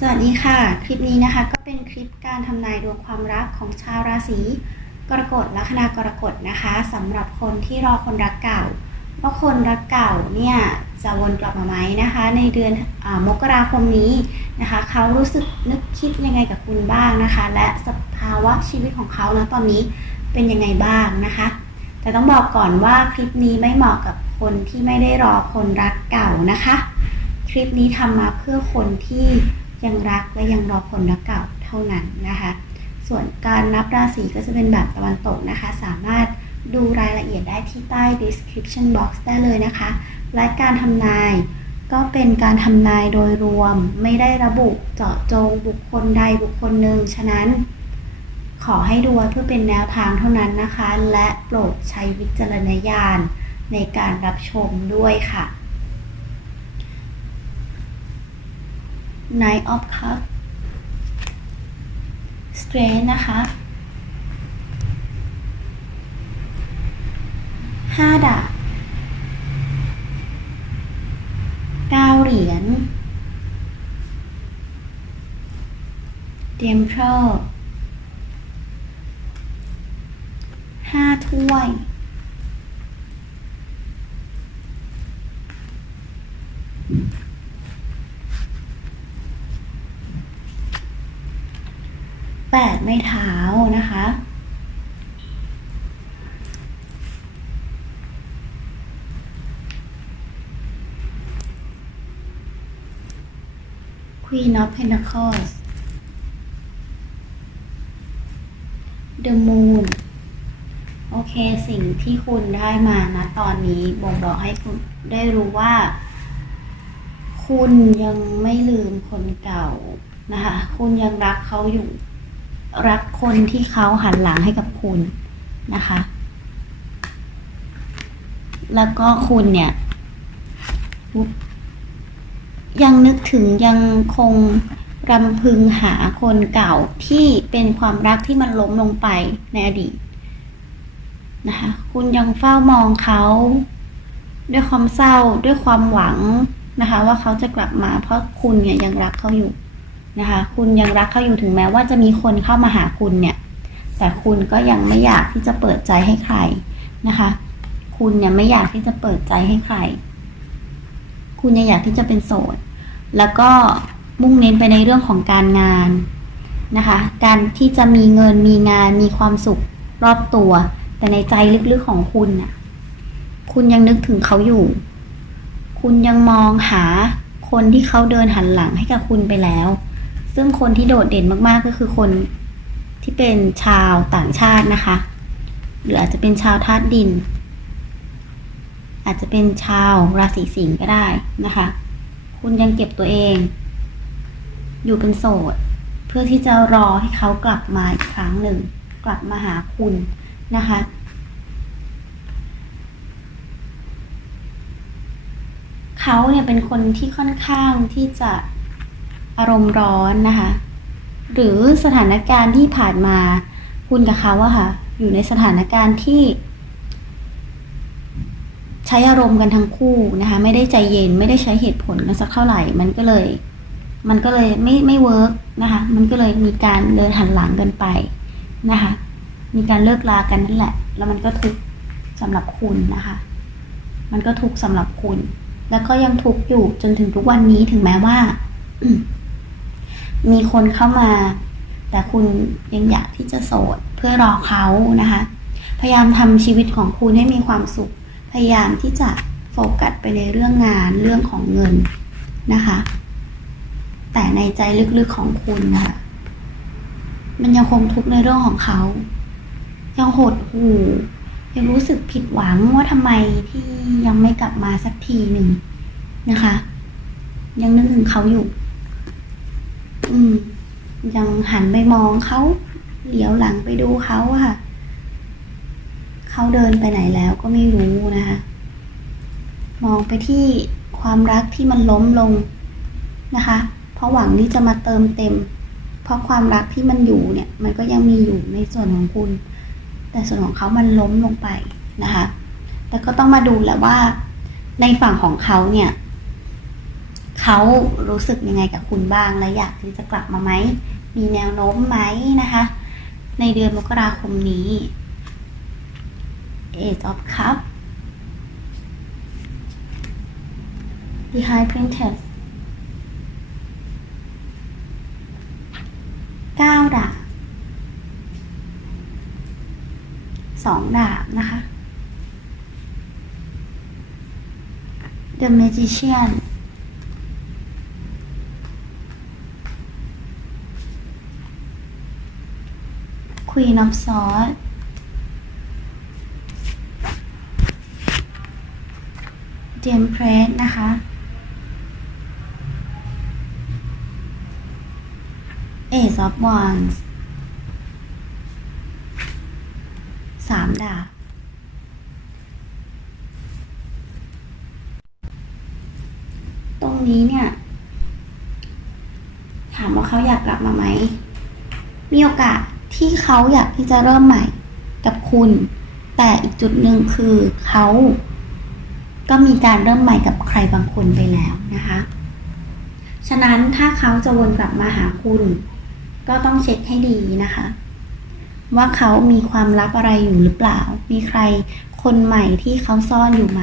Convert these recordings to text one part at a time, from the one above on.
สวัสดีค่ะ คลิปนี้นะคะก็เป็นคลิปการทำนายดวงความรักของชาวราศีกรกฎลัคนากรกฎนะคะสำหรับคนที่รอคนรักเก่าว่าคนรักเก่าเนี่ยจะวนกลับมาไหมนะคะ ในเดือนอมกราคมนี้นะคะเขารู้สึกนึกคิดยังไงกับคุณบ้างนะคะ และสภาวะชีวิตของเขานะตอนนี้เป็นยังไงบ้างนะคะ แต่ต้องบอกก่อนว่าคลิปนี้ไม่เหมาะกับคนที่ไม่ได้รอคนรักเก่านะคะ คลิปนี้ทำมาเพื่อคนที่ ยังรักและยังรอคนรักเก่าเท่านั้นนะคะ ส่วนการนับราศีก็จะเป็นแบบตะวันตกนะคะ สามารถดูรายละเอียดได้ที่ใต้ description box ได้เลยนะคะและการทำนายก็เป็นการทำนายโดยรวมไม่ได้ระบุเจาะจงบุคคลใดบุคคลหนึ่งฉะนั้น ขอให้ดูไว้เพื่อเป็นแนวทางเท่านั้นนะคะ และโปรดใช้วิจารณญาณในการรับชมด้วยค่ะ Knight of Cups Strength นะคะห้าดาบเก้าเหรียญเ e มเพลห้าถ้วย แปดไม้เท้านะคะ Queen of Pentacles The Moon โอเคสิ่งที่คุณได้มานะตอนนี้บ่งบอกให้คุณได้รู้ว่า คุณยังไม่ลืมคนเก่านะคะ คุณยังรักเขาอยู่ รักคนที่เขาหันหลังให้กับคุณนะคะ แล้วก็คุณเนี่ย ยังนึกถึงยังคงรำพึงหาคนเก่าที่เป็นความรักที่มันล้มลงไปในอดีตนะคะคุณยังเฝ้ามองเขาด้วยความเศร้าด้วยความหวังนะคะ ว่าเขาจะกลับมา เพราะคุณเนี่ยยังรักเขาอยู่นะคะ คุณยังรักเขาอยู่ถึงแม้ว่าจะมีคนเข้ามาหาคุณเนี่ย แต่คุณก็ยังไม่อยากที่จะเปิดใจให้ใครนะคะ คุณเนี่ยไม่อยากที่จะเปิดใจให้ใคร คุณยังอยากที่จะเป็นโสด แล้วก็มุ่งเน้นไปในเรื่องของการงานนะคะ การที่จะมีเงินมีงานมีความสุขรอบตัว แต่ในใจลึกๆของคุณน่ะคุณยังนึกถึงเขาอยู่ คุณยังมองหาคนที่เขาเดินหันหลังให้กับคุณไปแล้ว ซึ่งคนที่โดดเด่นมากๆก็คือคนที่เป็นชาวต่างชาตินะคะ หรืออาจจะเป็นชาวธาตุดิน อาจจะเป็นชาวราศีสิงห์ก็ได้นะคะ คุณยังเก็บตัวเอง อยู่เป็นโสด เพื่อที่จะรอให้เขากลับมาอีกครั้งหนึ่ง กลับมาหาคุณนะคะ เขาเนี่ยเป็นคนที่ค่อนข้างที่จะอารมณ์ร้อนนะคะ หรือสถานการณ์ที่ผ่านมาคุณกับเขาอะค่ะ อยู่ในสถานการณ์ที่ ใช้อารมณ์กันทั้งคู่นะคะไม่ได้ใจเย็นไม่ได้ใช้เหตุผลกันสักเท่าไหร่ มันก็เลย มันก็เลยไม่ไม่เวิร์กนะคะมันก็เลยมีการเดินหันหลังกันไปนะคะมีการเลิกลากันนั่นแหละ แล้วมันก็ทุกสำหรับคุณนะคะ มันก็ทุกสำหรับคุณ แล้วก็ยังทุกอยู่จนถึงทุกวันนี้ถึงแม้ว่า มีคนเข้ามา แต่คุณยังอยากที่จะโสดเพื่อรอเขานะคะ พยายามทำชีวิตของคุณให้มีความสุข พยายามที่จะโฟกัสไปในเรื่องงานเรื่องของเงินนะคะ แต่ในใจลึกๆของคุณนะคะมันยังคงทุกข์ในเรื่องของเขา ยังหดหู่ยังรู้สึกผิดหวังว่าทำไมที่ยังไม่กลับมาสักทีหนึ่งนะคะ ยังนึกถึงเขาอยู่ อืม ยังหันไปมองเขาเหลียวหลังไปดูเขาค่ะ เขาเดินไปไหนแล้วก็ไม่รู้นะคะ มองไปที่ความรักที่มันล้มลงนะคะ เพราะหวังที่จะมาเติมเต็ม เพราะความรักที่มันอยู่เนี่ย มันก็ยังมีอยู่ในส่วนของคุณ แต่ส่วนของเขามันล้มลงไปนะคะ แต่ก็ต้องมาดูแหละว่า ในฝั่งของเขาเนี่ยเขเขารู้สึกยังไงกับคุณบ้างและอยากที่จะกลับมาไหม มีแนวโน้มไหมนะคะ ในเดือนมกราคมนี้ Eight of Cup The High Princess เก้าดาบสองดาบนะคะ The Magician Queen of Swords The Empress นะคะ Ace of Wands สามดาบ ตรงนี้เนี่ย ถามว่าเขาอยากกลับมาไหม มีโอกาสที่เขาอยากที่จะเริ่มใหม่กับคุณ แต่อีกจุดหนึ่งคือเขา ก็มีการเริ่มใหม่กับใครบางคนไปแล้วนะคะ ฉะนั้นถ้าเขาจะวนกลับมาหาคุณ ก็ต้องเช็คให้ดีนะคะ ว่าเขามีความลับอะไรอยู่หรือเปล่า มีใครคนใหม่ที่เขาซ่อนอยู่ไหม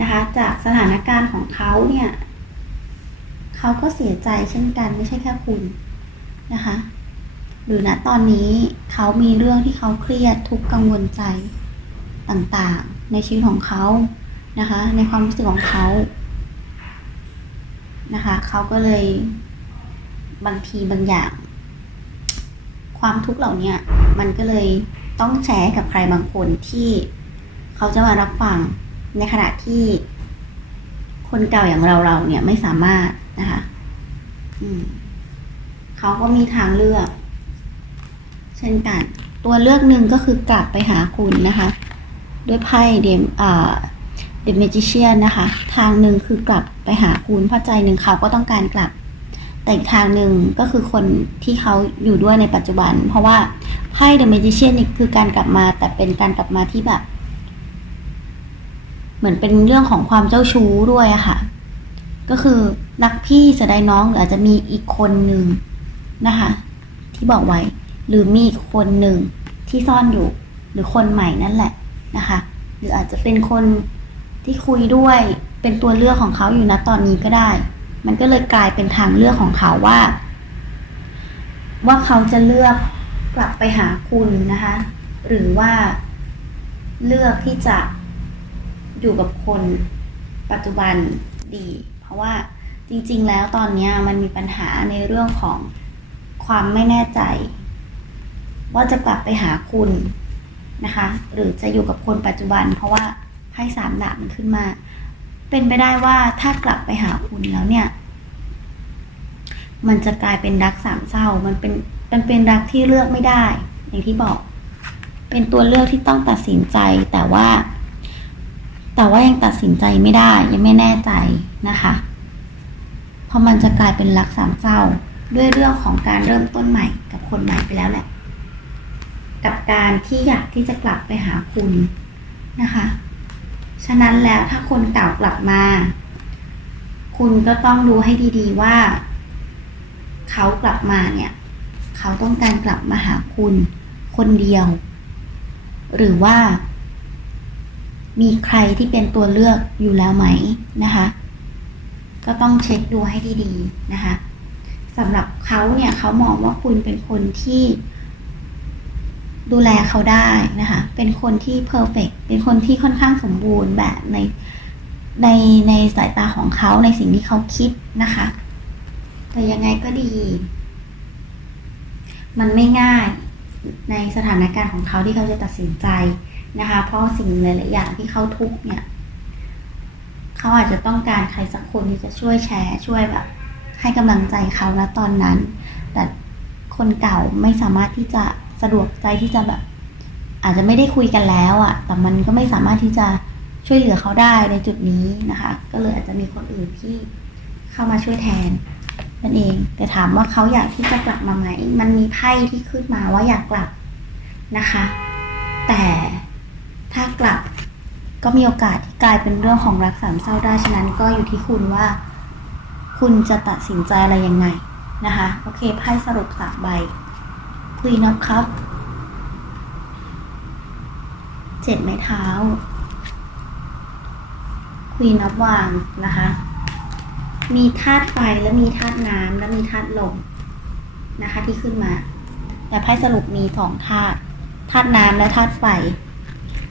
นะคะ จากสถานการณ์ของเขาเนี่ยเขาก็เสียใจเช่นกันไม่ใช่แค่คุณนะคะหรือณตอนนี้เขามีเรื่องที่เขาเครียดทุกข์กังวลใจต่างๆ ในชีวิตของเขา นะคะ ในความรู้สึกของเขานะคะเขาก็เลยบางทีบางอย่าง ความทุกข์เหล่านี้มันก็เลยต้องแชร์กับใครบางคนที่เขาจะมารับฟังในขณะที่คนเก่าอย่างเราเราเนี่ยไม่สามารถนะคะอืมเขาก็มีทางเลือก เช่นกัน ตัวเลือกหนึ่งก็คือกลับไปหาคุณนะคะ ด้วยไพ่เดมอ่า เดมเมจิเชียนนะคะ ทางหนึ่งคือกลับไปหาคุณเพราะใจหนึ่งเขาก็ต้องการกลับ แต่อีกทางหนึ่งก็คือคนที่เขาอยู่ด้วยในปัจจุบัน เพราะว่าไพ่เดอะเมจิเชียนนี่คือการกลับมาแต่เป็นการกลับมาที่แบบ เหมือนเป็นเรื่องของความเจ้าชู้ด้วยอะค่ะ ก็คือรักพี่จะได้น้องหรืออาจจะมีอีกคนหนึ่งนะคะ ที่บอกไว้ หรือมีอีกคนหนึ่งที่ซ่อนอยู่ หรือคนใหม่นั่นแหละนะคะ หรืออาจจะเป็นคน ที่คุยด้วยเป็นตัวเลือกของเขาอยู่ณตอนนี้ก็ได้ มันก็เลยกลายเป็นทางเลือกของเขาว่า ว่าเขาจะเลือกกลับไปหาคุณนะคะ หรือว่าเลือกที่จะอยู่กับคนปัจจุบันดี เพราะว่าจริง ๆ แล้วตอนนี้มันมีปัญหาในเรื่องของความไม่แน่ใจ ว่าจะกลับไปหาคุณนะคะ หรือจะอยู่กับคนปัจจุบัน เพราะว่า ไพ่สามดาบมันขึ้นมา เป็นไปได้ว่าถ้ากลับไปหาคุณแล้วเนี่ย มันจะกลายเป็นรักสามเศร้า มันเป็นมันเป็นรักที่เลือกไม่ได้ อย่างที่บอก เป็นตัวเลือกที่ต้องตัดสินใจแต่ว่า แต่ว่ายังตัดสินใจไม่ได้ ยังไม่แน่ใจนะคะเพราะมันจะกลายเป็นรักสามเศร้าด้วยเรื่องของการเริ่มต้นใหม่กับคนใหม่ไปแล้วแหละ กับการที่อยากที่จะกลับไปหาคุณนะคะ ฉะนั้นแล้วถ้าคนเก่ากลับมา คุณก็ต้องดูให้ดีๆว่า เขากลับมาเนี่ย เขาต้องการกลับมาหาคุณคนเดียว หรือว่า มีใครที่เป็นตัวเลือกอยู่แล้วไหมนะคะ ก็ต้องเช็คดูให้ดีๆนะคะสำหรับเขาเนี่ยเขามองว่าคุณเป็นคนที่ ดูแลเขาได้นะคะ เป็นคนที่เพอร์เฟกเป็นคนที่ค่อนข้างสมบูรณ์แบบในในในสายตาของเขาในสิ่งที่เขาคิดนะคะ แต่ยังไงก็ดี มันไม่ง่ายในสถานการณ์ของเขาที่เขาจะตัดสินใจนะคะ เพราะสิ่งหลายๆอย่างที่เขาทุกเนี่ยเขาอาจจะต้องการใครสักคนที่จะช่วยแชร์ช่วยแบบ ให้กำลังใจเขาณตอนนั้น แต่คนเก่าไม่สามารถที่จะ สะดวกใจที่จะแบบ อาจจะไม่ได้คุยกันแล้วอะ่ะ แต่มันก็ไม่สามารถที่จะช่วยเหลือเขาได้ในจุดนี้นะคะ ก็เลยอาจจะมีคนอื่นที่เข้ามาช่วยแทนนั่นเอง แต่ถามว่าเขาอยากที่จะกลับมาไหม มันมีไพ่ที่ขึ้นมาว่าอยากกลับนะคะ แต่ถ้ากลับก็มีโอกาสที่กลายเป็นเรื่องของรักสามเศร้าได้ ฉะนั้นก็อยู่ที่คุณว่า คุณจะตัดสินใจอะไรยังไงนะคะ โอเค ไพ่สรุปสามใบ Queen of Cups เจ็ดไม้เท้า Queen of Wands นะคะ มีธาตุไฟและมีธาตุน้ำและมีธาตุลมนะคะที่ขึ้นมา แต่ไพ่สรุปมีสองธาตุ ธาตุน้ำและธาตุไฟ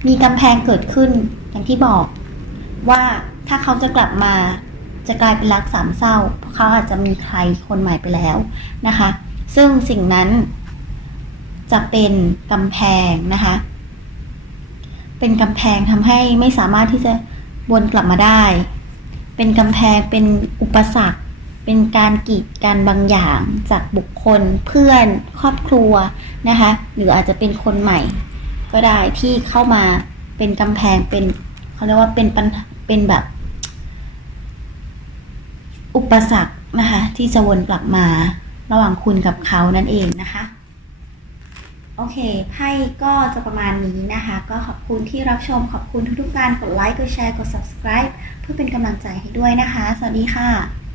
มีกำแพงเกิดขึ้นอย่างที่บอกว่าถ้าเขาจะกลับมาจะกลายเป็นรักสามเศร้า เพราะเขาอาจจะมีใครคนใหม่ไปแล้วนะคะ ซึ่งสิ่งนั้น จะเป็นกำแพงนะคะ เป็นกำแพงทำให้ไม่สามารถที่จะวนกลับมาได้ เป็นกำแพงเป็นอุปสรรค เป็นการกีดกันบางอย่างจากบุคคลเพื่อนครอบครัวนะคะ หรืออาจจะเป็นคนใหม่ ก็ได้ที่เข้ามาเป็นกำแพงเป็นเขาเรียกว่าเป็นปัญหาเป็นแบบ อุปสรรคนะคะ ที่จะวนกลับมาระหว่างคุณกับเขานั่นเองนะคะ โอเค ไพ่ก็จะประมาณนี้นะคะ ก็ขอบคุณที่รับชม ขอบคุณทุกๆการกดไลค์ กดแชร์ กด subscribe เพื่อเป็นกำลังใจให้ด้วยนะคะ สวัสดีค่ะ